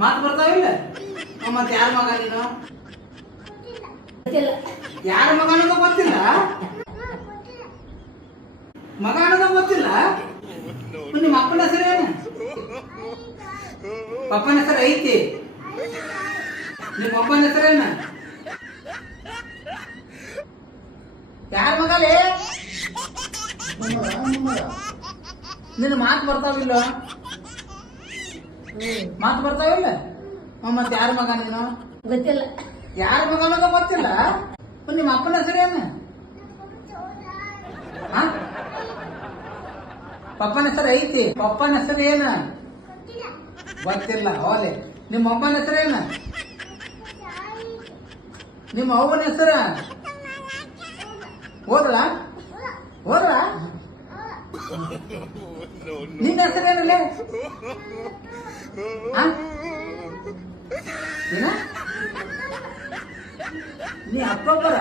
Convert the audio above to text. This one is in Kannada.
ಮಾತು ಬರ್ತಾವಿಲ್ಲ? ಮತ್ತೆ ಯಾರ ಮಗ ನೀನು? ಯಾರ ಮಗ ಅನ್ನೋದು ಗೊತ್ತಿಲ್ಲ? ಮಗ ಅನ್ನೋದು ಗೊತ್ತಿಲ್ಲ? ನಿಮ್ಮ ಅಪ್ಪನ ಹೆಸರೇನು? ಪಪ್ಪನ ಹೆಸರು ಐತಿ. ನಿಮ್ಮ ಅಪ್ಪನ ಹೆಸರೇನು? ಯಾರ ಮಗಲೇ? ನಿನ್ನ ಮಾತು ಬರ್ತಾವಿಲ್ಲ? ಮಾತು ಬರ್ತಾವಿಲ್ಲ? ಮತ್ತೆ ಯಾರ ಮಗ ನೀನು? ಗೊತ್ತಿಲ್ಲ. ಯಾರ ಮಗ ಅನ್ನೋದು ಗೊತ್ತಿಲ್ಲ? ನಿಮ್ಮ ಅಪ್ಪನ ಹೆಸರೇನು? ಪಪ್ಪನ ಹೆಸರು ಐತಿ. ಪಪ್ಪನ ಹೆಸರು ಏನ? ಗೊತ್ತಿಲ್ಲ. ಹೋಲೆ. ನಿಮ್ಮ ಅಮ್ಮನ ಹೆಸರೇನು? ನಿಮ್ಮ ಅವ್ವನ ಹೆಸರ? ಹೋದ್ರ ಹೋದ್ರ ನಿನ್ನ ಹೆಸರೇನಲ್ಲೇ? ನೀ ಅಪ್ಪೊಬ್ಬರ